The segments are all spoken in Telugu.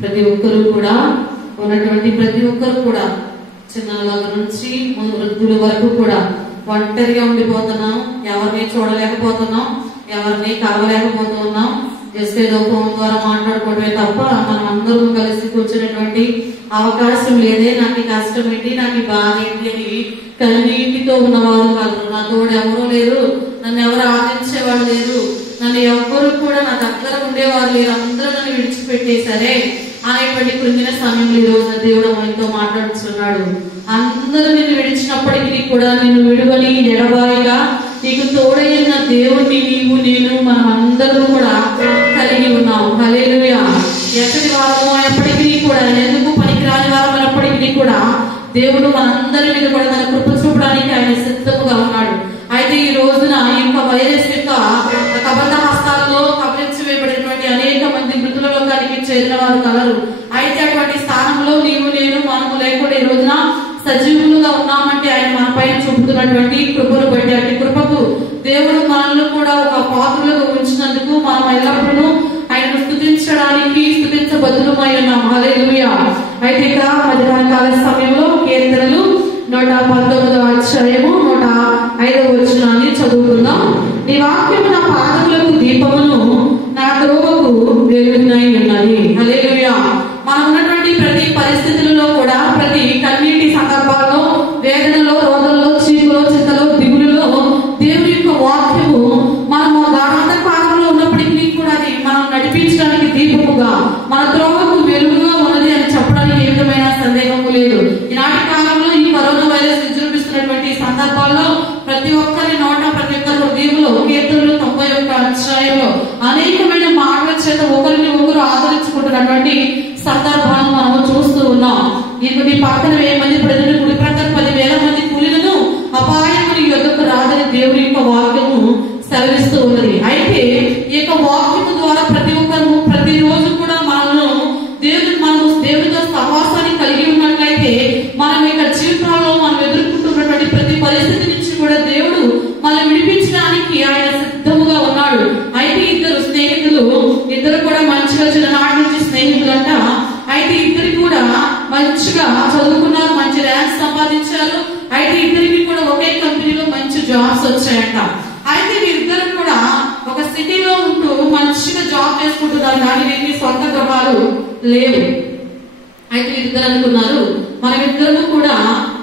ప్రతి ఒక్కరు కూడా ఉన్నటువంటి ప్రతి ఒక్కరు కూడా చిన్నల నుంచి వృద్ధుల వరకు కూడా ఒంటరిగా ఉండిపోతున్నాం, ఎవరిని చూడలేకపోతున్నాం, ఎవరిని కలవలేకపోతున్నాం. జస్ట్ ఏదో ఫోన్ ద్వారా మాట్లాడుకోవడమే తప్ప మనం అందరూ కలిసి కూర్చునేటువంటి అవకాశం లేదే. నాకు కష్టం ఏంటి, నాకు బాధ ఏంటి అని కన్నీటితో ఉన్నవారు కాదు. నా తోడు ఎవరూ లేరు, నన్ను ఎవరు ఆదరించేవాళ్ళు లేరు, నన్ను ఎవ్వరు కూడా నా దగ్గర ఉండేవారు లేరు, అందరూ నన్ను విడిచిపెట్టేసరే అనేటువంటి కృంగిన సమయంలో ఈ రోజు దేవుడు మనతో మాట్లాడుతున్నాడు. అందరూ నిన్ను విడిచినప్పటికీ కూడా నిన్ను విడువని ఎడబాయిగా నీకు తోడైన దేవుడిని నీవు నేను మనం అందరూ కూడా కలిగి ఉన్నాం. హల్లెలూయా. ఎక్కడి వారము ఎప్పటికీ కూడా, ఎందుకు పనికిరాని వారం అన్నప్పటికీ కూడా దేవుడు మనందరి మీద కూడా తన కృప చూపడానికి ఆయన సిద్ధముగా ఉన్నాడు. అయితే ఈ రోజున ఈ యొక్క వైరస్ యొక్క కబంధ హస్తాలలో కబలించవేయబడినటువంటి అనేక మంది మృతుల లోకానికి చేరిన వారు కలరు. అయితే అటువంటి స్థానంలో నీవు నేను మనము లేకుండా ఈ రోజున సజీవులుగా ఉన్నామంటే ఆయన మన పైన చూపుతున్నటువంటి కృపను బట్టి, అటు కృపకు దేవుడు మనల్ని కూడా ఒక పాత్రలుగా ఉంచినందుకు మనం ఎల్లప్పుడూ ఆయన స్తుతించడానికి స్తుతించబద్దులమై ఉన్నాం. హల్లెలూయా. అయితే ఇక్కడ మధ్యాహ్న కాల సమయంలో కీర్తనలు 119వ అధ్యాయము 105వ వచనాన్ని చదువుకుందాం. నీ వాక్యము నా పాదములకు దీపమును, నా త్రోవకు వెలుగునై ఉన్నది. హల్లెలూయా. మనం ఉన్నటువంటి ప్రతి పరిస్థితులలో కూడా, ప్రతి కన్నీటి సందర్భాల్లో, వేదనలో, రోదనలో, చీకులో, చింతలో, దిగులులో దేవుని యొక్క వాక్యము మనము గాఢాంధకారంలో ఉన్నప్పటికీ కూడా అది మనం నడిపించడానికి దీపముగా, మన త్రోవకు వెలుగుగా ఉన్నది అని చెప్పడానికి ఏ విధమైన సందేహము లేదు. ఈనాటి కాలంలో ఈ కరోనా వైరస్ విజృంభిస్తున్నటువంటి సందర్భాల్లో ప్రతి ఒక్కరి నోట, ప్రతి ఒక్కరి హృదయంలో కీర్తనలు 91వ అధ్యాయంలో అనేకమైన మాటల చేత ఒకరిని ఒకరు ఆదరించుకుంటున్నటువంటి సందర్భాన్ని మనము చూస్తూ ఉన్నాం. ఈ పక్కన 1000 మంది ప్రజలు, కుడి ప్రక్కన 10,000 మంది కూలిలను అపాయముని యొద్దకు రాదని దేవుని యొక్క వాక్యము సెలవిస్తూ ఉన్నది. అయితే ఈ యొక్క వాక్యము ద్వారా ప్రతి ఒక్కరు ప్రతిరోజు కూడా మనము దేవునితో సహవాసాన్ని కలిగి ఉన్నట్లయితే మనం యొక్క జీవితంలో మనం ఎదుర్కొంటున్నటువంటి ప్రతి పరిస్థితి నుంచి కూడా దేవుడు మనం విడిపించడానికి ఆయన సిద్ధముగా ఉన్నాడు. అయితే ఇద్దరు కూడా మంచిగా చిన్ననాటి నుంచి స్నేహితులంట. అయితే ఇద్దరికి కూడా మంచిగా చదువుకున్నారు, మంచి ర్యాంక్ సంపాదించారు. అయితే ఇద్దరికి కూడా ఒకే కంపెనీలో మంచి జాబ్స్ వచ్చాయంట. అయితే వీరిద్దరు కూడా ఒక సిటీలో ఉంటూ మంచిగా జాబ్ చేసుకుంటున్నారు, కానీ వీరికి సొంత గృహాలు లేవు. అయితే వీరిద్దరు అనుకున్నారు, మనమిద్దరము కూడా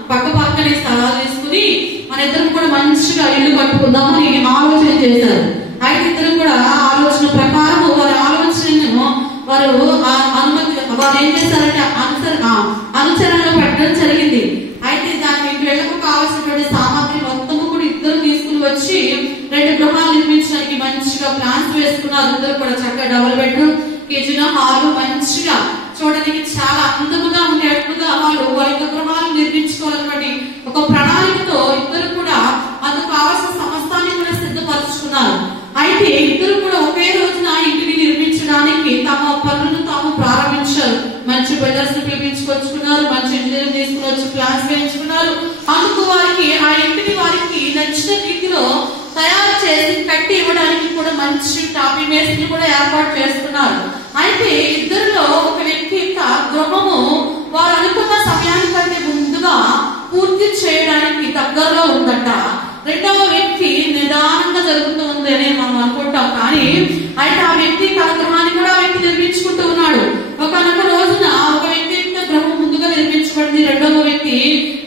పక్క పక్కనే స్థలాలు తీసుకుని మన ఇద్దరం కూడా మంచిగా ఇల్లు కట్టుకుందామని ఆలోచన చేశారు. అయితే ఇద్దరు కూడా ఆలోచన ప్రకారం వారి ఆలోచనను వారు ఏం చేశారంటే అనుచరణలో పెట్టడం జరిగింది. అయితే దానికి వీళ్ళకు కావాల్సినటువంటి సామాగ్రి మొత్తము కూడా ఇద్దరు తీసుకుని వచ్చి 2 గృహాలు నిర్మించడానికి మంచిగా ప్లాన్స్ వేసుకున్నారు. ఇద్దరు కూడా చక్కగా డబుల్ బెడ్రూమ్, కిచెన్, హాల్ మంచిగా చూడడానికి చాలా అందముగా ఉండేట్టుగా వాళ్ళు వారి గృహాలు నిర్మించుకోవాలన్నటువంటి ఒక ప్రణాళికతో ఇద్దరు కూడా అందుకు కావాల్సిన సమస్తాన్ని కూడా సిద్ధపరుచుకున్నారు. అయితే ఇద్దరు కూడా ఒకే రోజున ఇంటిని నిర్మించడానికి తమ పనులను తాము ప్రారంభించారు. మంచి బిల్డర్స్ పిలిపించుకొచ్చుకున్నారు, మంచి ఇంజనీర్ తీసుకుని వచ్చి ప్లాన్స్ వేయించుకున్నారు. అందుకు వారికి ఆ ఇంటిని వారికి నచ్చిన రీతిలో తయారు చేసి కట్టి ఇవ్వడానికి కూడా మంచి టాపీ మేస్త్రి కూడా ఏర్పాటు చేస్తున్నారు. అయితే ఇద్దరిలో ఒక వ్యక్తి యొక్క గృహము వారు అనుకున్న సమయానికంటే ముందుగా పూర్తి చేయడానికి దగ్గరలో ఉందట. రెండవ వ్యక్తి నిదానంగా జరుగుతూ ఉంది అని మనం అనుకుంటాం. కానీ అయితే ఆ వ్యక్తి తన గృహాన్ని కూడా ఆ వ్యక్తి నిర్మించుకుంటూ ఉన్నాడు. ఒకనొక రోజున ఒక వ్యక్తి యొక్క గృహం ముందుగా నిర్మించబడింది, రెండవ వ్యక్తి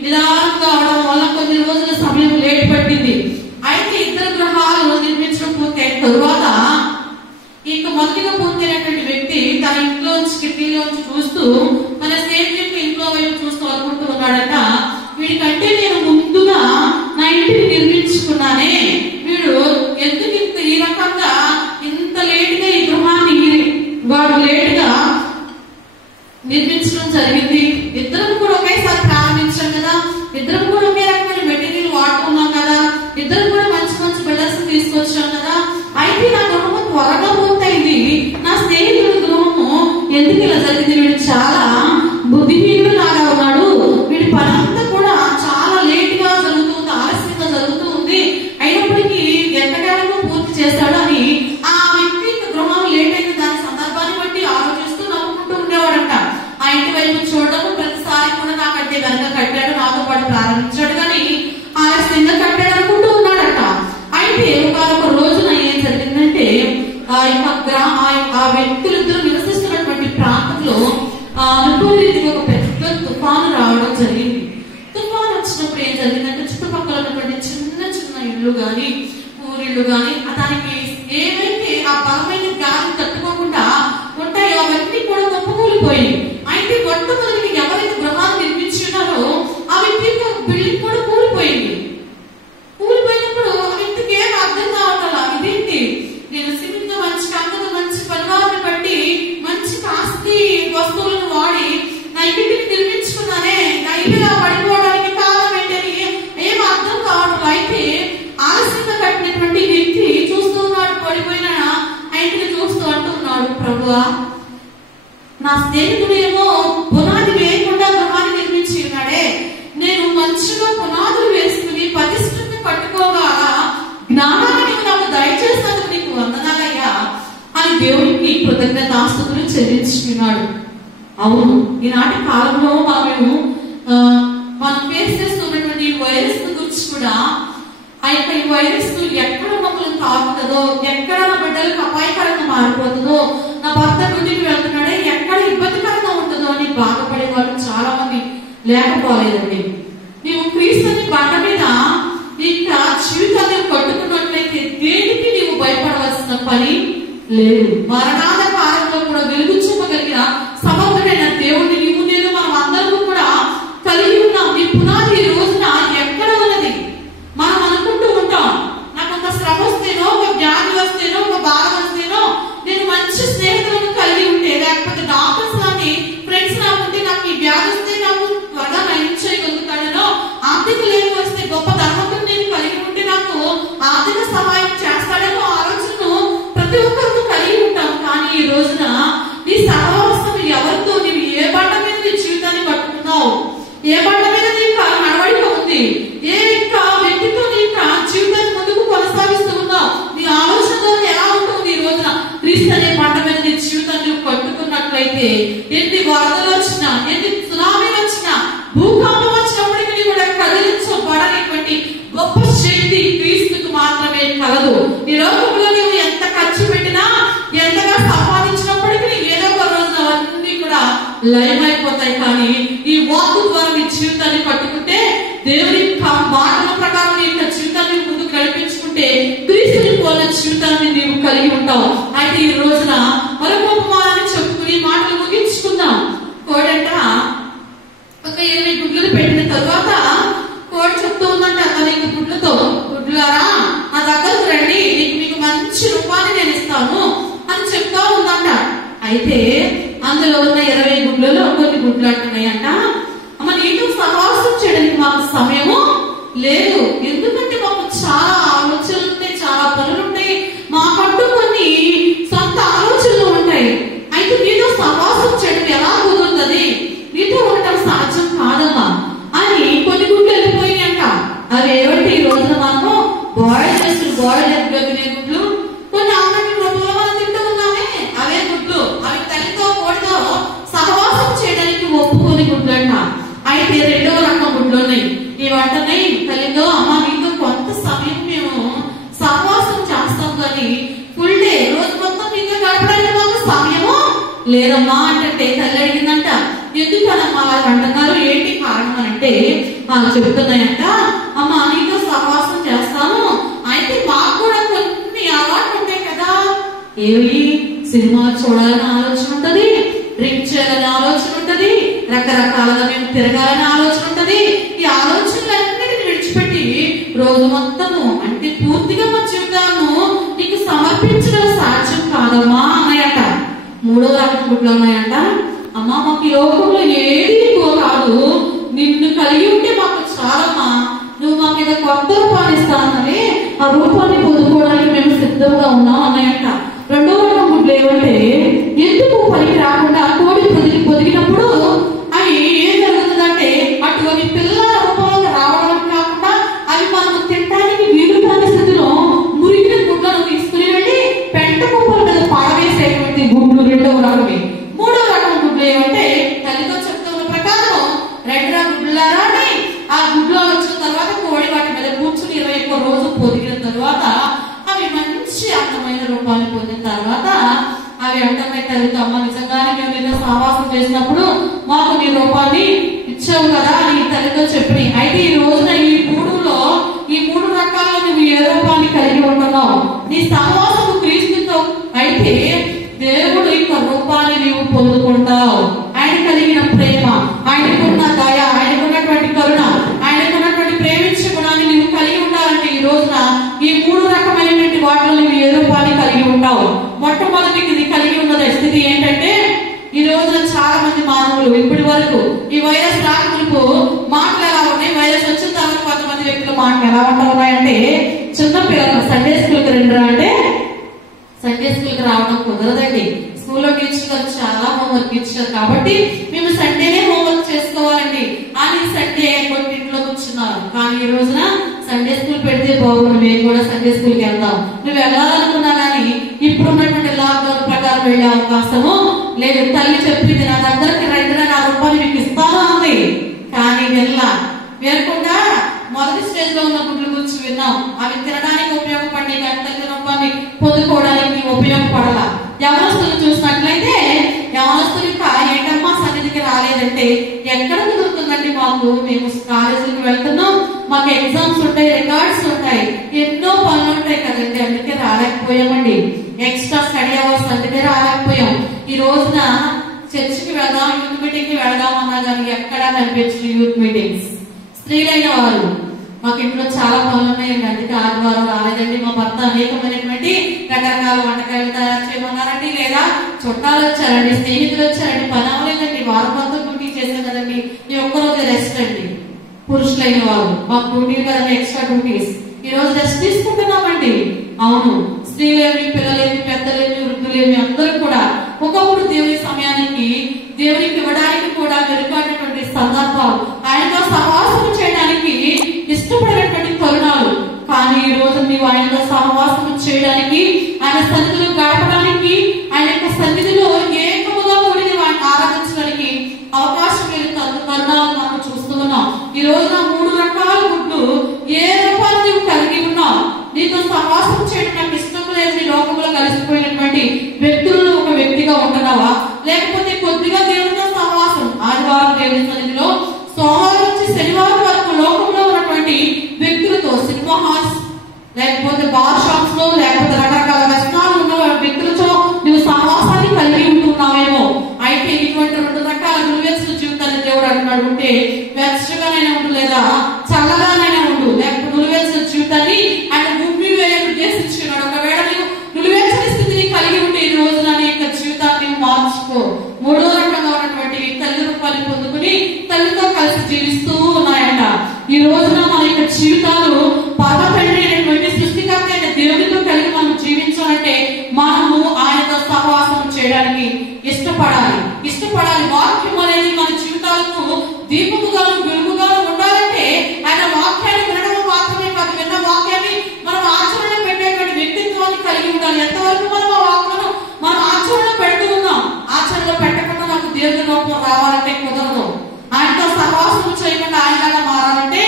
నిదానంగా అవడం వల్ల కొన్ని రోజుల సమయం లేట్ పట్టింది. అయితే ఇద్దరు గృహాలు నిర్మించడం పూర్తయిన తరువాత ఇంక మొదటిగా పూర్తయినటువంటి వ్యక్తి తన ఇంట్లోంచి కిటికీలోంచి చూస్తూ తన స్నేహితుడి ఇంట్లో వైపు చూస్తూ అనుకుంటూ ఉన్నాడట, వీడికంటే నేను ముందుగా నా ఇంటిని నిర్మించుకున్నానే, వీడు ఎందుకు ఈ రకంగా ఇంత లేటుగా ఈ గృహాన్ని వాడు లేటుగా నిర్మించడం జరిగింది. ఇద్దరం కూడా ఒకేసారి ప్రారంభించాం కదా, ఇద్దరం కూడా ఒకే రకమైన మెటీరియల్ వాడుకున్నాం కదా, ఇద్దరం కూడా మంచి మంచి బిల్డర్స్ తీసుకొచ్చాం కదా. అయితే నా గృహము త్వరగా పూర్తయింది, నా స్నేహితుడి గృహము ఎందుకు ఇలా జరిగింది? వీడు చాలా బుద్ధిహీనుడు లాగా ఉన్నాడు, వీడి పనంతా కూడా చాలా లేట్ గా జరుగుతుంది, ఆలస్యంగా జరుగుతూ ఉంది, అయినప్పటికీ ఎంతకాలంలో పూర్తి చేస్తాడు అని ఆ వ్యక్తి గృహం లేట్ అయిన దాని సందర్భాన్ని బట్టి ఆలోచిస్తూ నవ్వుకుంటూ ఉండేవాడంట. ఆ ఇంటి వైపు చూడడం ప్రతిసారి కూడా నాకంటే వెనక కట్టాడు, నాతో పాటు ప్రారంభించాడు, కానీ ఆలస్యంగా కట్టాడు అనుకుంటూ ఉన్నాడట. అయితే ఒక రోజున ఏం జరిగిందంటే ఆ వ్యక్తులిద్దరూ నివసిస్తున్నటువంటి ప్రాంతంలో అనుకోని ఒక పెద్ద తుఫాను రావడం జరిగింది. తుఫాను వచ్చినప్పుడు ఏం జరిగిందంటే చుట్టుపక్కల ఉన్నటువంటి చిన్న చిన్న ఇళ్ళు గాని, ఊరిళ్ళు గాని, దానికి ఏవైతే ఆ బలమైన గాలి తట్టుకోకుండా ఉంటాయో అవన్నీ కూడా కుప్పకూలిపోయాయి. అయితే మొట్టమొదటి ఎవరైతే గృహాలు నిర్మించున్నారో ఆ వ్యక్తి బిల్డింగ్ కూడా కూలిపోయింది. కూలిపోయినప్పుడు ఆ వ్యక్తికి ఏం అర్థం కావట్లా, ఇదేంటి నేను సిమెంట్ మంచి కంకర మంచి పరిహారాన్ని బట్టి మంచి కాస్తి వస్తువులను వాడి నా ఇంటిని నిర్మించుకున్నానే, నా ఇల్లు పడిపోవడానికి కారణం ఏంటని ఏం అర్థం కావడం. అయితే ఆలస్యంగా కట్టినటువంటి వ్యక్తి చూస్తూ ఉన్నాడు, పడిపోయిన ఆ ఇంటిని చూస్తూ అంటూ ఉన్నాడు, ప్రభువా నా స్నేహితుడు ఏమో పునాది వేయకుండా గృహాన్ని నిర్మించి ఉన్నాడే, నేను మంచిగా పునాదులు వేసుకుని పటిష్టంగా కట్టుకోగా జ్ఞానాన్ని నాకు దయచేసినందుకు నీకు వందనాలయ్యా అని దేవునికి కృతజ్ఞతాస్తుతులు చెల్లించుకున్నాడు. అవును, ఈనాటి కాలంలో మనం ఫేస్ చేస్తున్న వైరస్ గురించి కూడా ఈ వైరస్ ఎక్కడ మమ్మల్ని తాకుతుందో, ఎక్కడ నా బిడ్డలకు అపాయకరంగా మారిపోతుందో, నా భర్త గుడికి వెళ్తున్నాడే ఎక్కడ ఇబ్బందికరంగా ఉంటుందో అని బాధపడే వాళ్ళు చాలా మంది లేకపోలేదండి. నీవు క్రీస్తుని బండ మీద ఇంకా జీవితాన్ని కట్టుకున్నట్లయితే దేనికి నీవు భయపడవలసిన పని లేదు. మరణాల కాలంలో కూడా వెలుగు చూపగలిగిన సమర్థుడైన దేవుడిని నీవు నేను మనం అందరూ కూడా కలిగి ఉన్నాం. నీ పునాది ఈ రోజున ఎక్కడ ఉన్నది? మనం అనుకుంటూ ఉంటాం, నాకు ఒక శ్రమ వస్తేనో, ఒక వ్యాధి వస్తేనో, ఒక బాధ వస్తేనో, నేను మంచి స్నేహితులను కలిగి ఉంటే, లేకపోతే డాక్టర్స్ లాంటి ఫ్రెండ్స్ నాకుంటే నాకు ఈ వ్యాధి వస్తే నాకు త్వరగా నయం చేయగలుగుతాడనో, ఆర్థిక లేని వస్తే గొప్ప ధర్మకులు నేను కలిగి ఉంటే నాకు ఆర్థిక సహాయం చేస్తాడనో ఆలోచనను ప్రతి ఒక్కరు కలిగి ఉంటాం. కానీ ఈ రోజున నీ సహవాసం ఎవరితో, నీవు ఏ బండ మీద నీ జీవితాన్ని కట్టుకున్నావు, ఏ బండ మీద నీ నడవడిక ఉంది, ఏ వ్యక్తితో నీ జీవితాన్ని ముందుకు కొనసాగిస్తూ ఉన్నావు, నీ ఆలోచనలో ఎలా ఉంటుంది? ఈ రోజున క్రీస్తు అనే బండ మీద నీ జీవితాన్ని కట్టుకున్నట్లయితే ఎన్ని వరదలు వచ్చినా, ఎన్ని సునామీలు వచ్చినా, భూకంపం వచ్చినప్పటికీ కూడా కదిలించబడనేటువంటి గొప్ప శక్తి క్రీస్తుకు మాత్రమే కలదు. ఈ లోకంలో నీవు ఎంత ఖర్చు పెట్టినా, ఎంతగా సంపాదించినప్పటికీ ఏదో ఒక రోజున అవన్నీ కూడా లయమైపోతాయి. కానీ ఈ వాక్కు ద్వారా నీ జీవితాన్ని కట్టుకుంటే, దేవుని మాటల ప్రకారం నీ యొక్క జీవితాన్ని ముందుకు నడిపించుకుంటే క్రీస్తుని పోలిన జీవితాన్ని నీవు కలిగి ఉంటావు. అయితే ఈ రోజున మరొక ఉపమానాన్ని చెప్పుకుని మాటలు ముగించుకుందాం. కోడంట ఒక 20 గుడ్లు పెట్టిన తర్వాత కోడి చెప్తూ ఉందంట తన గుడ్లతో, గుడ్లారా నా దగ్గరకు రండి, మీకు మంచి రూపాన్ని నేను ఇస్తాను అని చెప్తా ఉందంట. అయితే అందులో ఉన్న 20 గుడ్లలో కొన్ని గుడ్లు అంటున్నాయంట, అమ్మ నీకు సహవాసం చేయడానికి మాకు సమయము లేదు, ఎందుకంటే మాకు చాలా ఆలోచనలు ఉంటాయి, చాలా పనులు ఉంటాయి, మాకంటూ కొన్ని సొంత ఆలోచనలు ఉంటాయి. అయితే నీతో సహవాసం చేయడం ఎలా కుదురుతుంది, నీతో ఉండటం సాధ్యం కాదమ్మా అని కొన్ని గుడ్లు వెళ్ళిపోయినాయంట. అవి ఏమంటే ఈ రోజున మనము బాయిల్ ఎగ్గిన గుడ్లు, కొన్ని ఆమ్లెట్ రూపంలో మనం తింటూ ఉన్నామే అవే గుడ్లు. అవి తల్లితో కోడితో సహవాసం చేయడానికి ఒప్పుకోని గుడ్లు అంట. అయితే రెండవ రకం గుడ్లు ఉన్నాయి. ఈ వంటనే తల్లితో, అమ్మ నీతో కొంత సమయం మేము సహవాసం చేస్తాం కానీ ఫుల్ డే రోజు మొత్తం నీతో గడపడానికి మాకు సమయము లేదమ్మా అంటే తల్లి అడిగిందంట. ఎందుకనమ్మా వాళ్ళు అంటున్నారు, ఏంటి కారణం అంటే చెబుతున్నాయంట, అమ్మ నీతో సహవాసం చేస్తాను, అయితే మాకు కూడా కొన్ని అలవాట్లు ఉంటాయి కదా. ఏవి? సినిమా చూడాలని ఆలోచన ఉంటది, డ్రింక్ చేయాలని ఆలోచన ఉంటది, రకరకాలుగా మేము తిరగాలని ఆలోచన ఉంటది. ఈ ఆలోచనలన్నిటిని విడిచిపెట్టి రోజు మొత్తము అంటే పూర్తిగా మా జీవితాలను నీకు సమర్పించడం సాధ్యం కాదమ్మా అన్నాయట. మూడవ రకం గుడ్లు ఉన్నాయంట, అమ్మా మాకు ఈ లోకంలో ఏది ఎక్కువ కాదు, నిన్ను కలిగి ఉంటే మాకు చాలమ్మా, నువ్వు మాకు ఏదో కొత్త రూపాన్ని ఇస్తానని ఆ రూపాన్ని పొందుకోవడానికి మేము సిద్ధంగా ఉన్నాం అన్నాయంట. రెండో రకం గుడ్లు ఏమంటే, ఎందుకు పనికి రాకుండా కోడి పొదిగినప్పుడు అవి ఏం జరుగుతుందంటే అటువంటి పిల్లల రూపంలో రావడం కాకుండా అవి మనకు తినడానికి వీలు కాని స్థితిలో మురిగిన గుడ్లను తీసుకుని వెళ్ళి పెంట కుప్పల మీద పారవేసేటువంటి గుడ్లు రెండవ రకమే. మూడవ రకం గుడ్లు ఏమంటే తల్లితో చెప్తున్న ప్రకారం రెండు గుడ్లారా ఆ గుడ్లో వచ్చిన తర్వాత కోడి వాటి మీద కూర్చుని 21 రోజు పొదిగిన తర్వాత అవి మంచి అందమైన రూపాన్ని పొందిన తర్వాత అవి అంటున్నాయి తల్లితో, అమ్మ నిజంగానే మేము నిన్న సహవాసం చేసినప్పుడు మాకు నీ రూపాన్ని ఇచ్చావు కదా అని తల్లితో చెప్పి. అయితే ఈ రోజున ఈ మూడు రకాల్లో నువ్వు ఏ రూపాన్ని కలిగి ఉంటున్నావు? నీ సహవాసము క్రీస్తుతో అయితే దేవుడు యొక్క రూపాన్ని నీవు పొందుకుంటావు. ఆయన కలిగిన ప్రేమ, ఆయనకున్న దయ, ఆయనకున్నటువంటి కరుణ, ఆయనకున్నటువంటి ప్రేమించే గుణాన్ని నీవు కలిగి ఉండాలంటే ఈ రోజున ఈ మూడు రకమైనటువంటి వాటిలో నువ్వు ఏ రూపాన్ని కలిగి ఉంటావు? మొట్టమొదటి ఇది కలిగి ఉన్న స్థితి ఏంటంటే, ఈ రోజున చాలా మంది మానవులు ఇప్పటి వరకు ఈ వైరస్ రాకమునుపు మాటలు ఎలా ఉన్నాయి, వైరస్ వచ్చిన తర్వాత కొంతమంది వ్యక్తుల మాటలు ఎలా ఉన్నాయంటే, చిన్న పిల్లలు సండే స్కూల్కి రండిరా అంటే సండే స్కూల్కి రావడం కుదరదండి. స్కూల్లో టీచర్ గారు చాలా హోంవర్క్ ఇచ్చారు కాబట్టి మేము సండేనే హోంవర్క్ చేసుకోవాలండి అని సండే ఇంట్లో కూర్చున్నారు. కానీ ఈ రోజున సండే స్కూల్ పెడితే బాగుంది, మేము కూడా సండే స్కూల్కి వెళ్దాం. నువ్వు వెళ్ళాలనుకున్నా కానీ ఇప్పుడున్నటువంటి లాక్డౌన్ ప్రకారం వెళ్లే అవకాశము లేదు. తల్లి చెప్పింది, నా దగ్గరికి రండి, నా రూపాయలు మీకు ఇస్తాను అంది. కానీ వెళ్ళకుండా మొదటి స్టేజ్ లో ఉన్న గుడ్ల గురించి విన్నాం. అవి తినడానికి ఉపయోగపడి గంటల రూపాన్ని పొందుకోవడానికి ఉపయోగపడాల. యవనస్తులు చూసినట్లయితే యవనస్తులు ఏంటమ్మా సన్నిధికి రాలేదంటే ఎక్కడ కుదురుతుందండి మాకు, మేము కాలేజీకి వెళ్తున్నాం, మాకు ఎగ్జామ్స్ ఉంటాయి, రికార్డ్స్ ఉంటాయి, ఎన్నో పనులు ఉంటాయి కదండి, అందుకే రాలేకపోయామండి. ఎక్స్ట్రా స్టడీ అవర్స్ అందుకే రాలేకపోయాం. ఈ రోజున చర్చికి వెళ్దాం, యూత్ మీటింగ్ కి వెళ్దాం అన్నా కానీ ఎక్కడా కనిపించిన యూత్ మీటింగ్స్. స్త్రీలైన వారు మాకు ఇంట్లో చాలా పనులు ఉన్నాయండి, అందుకే ఆదివారం రాలేదండి. మా భర్త అనేకమైనటువంటి రకరకాల వంటకాయలు తయారు చేయమన్నారండి, లేదా చుట్టాలు వచ్చారండి, స్నేహితులు వచ్చారండి, పని అవ్వలేదండి, వారం మొత్తం డ్యూటీ చేశారు కదండి, ఈ ఒక్కరోజు రెస్ట్ అండి. పురుషులైన వాళ్ళు మాకు డ్యూటీలు కదండి, ఎక్స్ట్రా డ్యూటీస్, ఈ రోజు రెస్ట్ తీసుకుంటున్నామండి. అవును, స్త్రీలేమి, పిల్లలేమి, పెద్దలేమి, వృద్ధులేమి అందరూ కూడా ఒకప్పుడు దేవుని సమయానికి దేవునికి ఇవ్వడానికి కూడా మెరుగైనటువంటి సందర్భాలు, ఆయనతో సహవాసం చేయడానికి ఇష్టపడినటువంటి తరుణాలు. కానీ ఈ రోజు నీవు ఆయనతో సహవాసం చేయడానికి, ఆయన సన్నిధిలో గడపడానికి, ఆయన యొక్క సన్నిధిలో ఏకముగా కూడి ఆయన ఆరాధించడానికి అవకాశం లేని తరుణాలు మనం చూస్తూ ఉన్నాం. ఈ రోజున 3 రకాల గుడ్లు ఏ రూపాన్ని నువ్వు కలిగి ఉన్నావు, నీతో సహవాసం చేయడం నాకు ఇష్టం లేదు, నీ లోకంలో కలిసిపోయినటువంటి వ్యక్తులను ఒక వ్యక్తిగా ఉంటున్నావా, లేకపోతే కొద్దిగా దేవునితో సహవాసం ఆదివారం దేవుని సన్నిధిలో, సోమవారం నుంచి శనివారం వరకు లోకంలో ఉన్నటువంటి వ్యక్తులతో, సినిమా హాల్స్ లేకపోతే బార్ షాప్స్ లో లేకపోతే రకరకాల వ్యసనాలు ఉన్న వ్యక్తులతో నువ్వు సహవాసాన్ని కలిగి ఉంటున్నావేమో. అయితే ఇటువంటి 2 రకాల నిలువెచ్చని జీవితాన్ని దేవుడు అంటున్నాడు, ఉంటే వెచ్చగానైనా ఉండు లేదా చల్లగానైనా ఉండు, లేకపోతే నిలువెచ్చని జీవితాన్ని ఆయన భూమి ఉద్దేశించుకున్నాడు. ఒకవేళ నువ్వు నిలువెచ్చని స్థితిని కలిగి ఉంటే ఈ రోజున నీ యొక్క జీవితాన్ని మార్చుకో. 3వ రకంగా ఉన్నటువంటి తల్లి రూపాన్ని పొందుకుని తల్లితో కలిసి జీవిస్తూ ఉన్నాయంట. ఈ రోజున మన యొక్క జీవితాలు పరమ తండ్రి అయినటువంటి సృష్టికర్త అయిన దేవునితో కలిగి మనం జీవించాలంటే మనము ఆయనతో సహవాసం చేయడానికి ఇష్టపడాలి. వాక్యం అనేది మన జీవితాలకు దీపముగాను వెలుగుగాను ఉండాలంటే ఆయన వాక్యాన్ని వినడం మాత్రమే కాదు, విన్న వాక్యాన్ని మనం ఆచరణ పెట్టేటువంటి వ్యక్తిత్వాన్ని కలిగి ఉండాలి. ఎంతవరకు మనం ఆ వాక్యను మనం ఆచరణ పెడుతూ ఉన్నాం, ఆచరణలో పెట్టకుండా నాకు దేవుని రూపం రావాలంటే కుదరదు. ఆయనతో సహవాసం చేయకుండా ఆయనలాగా మారాలంటే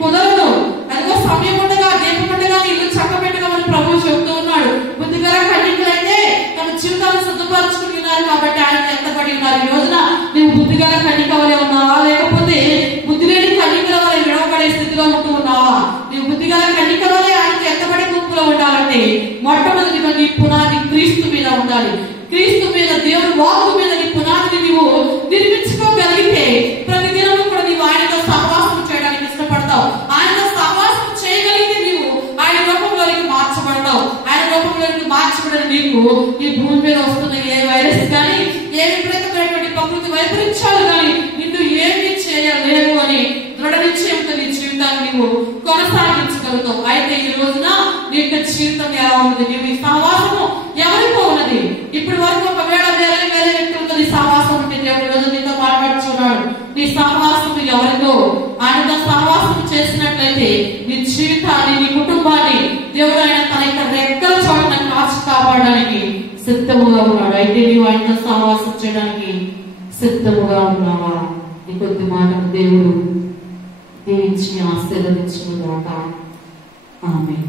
కుదరదు. అదిగో సమయం ఉండగా దీపం ఉండగా ఇల్లు చక్కబెట్టగా ప్రభువు చెబుతూ ఉన్నాడు. బుద్ధిగల కన్యకలైతే తమ జీవితాన్ని సిద్ధపరచుకుంటున్నారు కాబట్టి ఆయన ఎంతబడి ఉన్నారు. ఈ రోజున నువ్వు బుద్ధిగల కన్యక వలె ఉన్నావా, లేకపోతే బుద్ధి లేని కన్యకల వలె విడవబడే స్థితిలో ఉంటూ ఉన్నావా? నువ్వు బుద్ధిగల కన్యక వలె ఆయనకు ఎంతబడి గుంపులో ఉండాలంటే మొట్టమొదటిగా నీ పునాది క్రీస్తు మీద ఉండాలి. క్రీస్తు మీద, దేవుని వాక్కు మీద నీ పునాదిని నీవు నిర్మించుకోగలిగితే ప్రతి దినము కూడా నీవు ఆయనతో సహవాసం చేయడానికి ఇష్టపడతావు. ఆయనతో సహవాసం చేయగలిగితే నీవు ఆయన రూపంలోకి మార్చబడతావు. ఆయన రూపంలోకి మార్చబడిన నీకు ఈ భూమి మీద వస్తున్న ఏ వైరస్ కానీ, ఏ విపరీతమైనటువంటి ప్రకృతి వైపరీత్యాలు కానీ నిన్ను ఏమీ చేయలేవు అని దృఢ నిశ్చయంతో నీ జీవితాన్ని నీవు కొనసాగించగలుగుతావు. అయితే ఈ రోజున నీ యొక్క జీవితం ఎలా ఉంది, నీవు ఈ సహవాసము ఎవరితో ఉన్నది? ఇప్పటి వరకు ఒకవేళ వేరే వ్యక్తులతో నీ సహవాసం ఉంటే దేవుడు రోజు నీతో మాట్లాడుచున్నాడు. నీ సహవాసం ఎవరితో? ఆయనతో సహవాసం చేసినట్లయితే నీ జీవితాన్ని, నీ కుటుంబాన్ని దేవుడు ఆయన తన యొక్క రెక్కల చోటున కాచి కాపాడడానికి సిద్ధముగా ఉన్నాడు. అయితే నీవు ఆయనతో సహవాసం చేయడానికి సిద్ధముగా ఉన్నావా? నీ కొద్ది మాటకు దేవుడు దీవించి ఆశీర్వదించును గాక. ఆమేన్.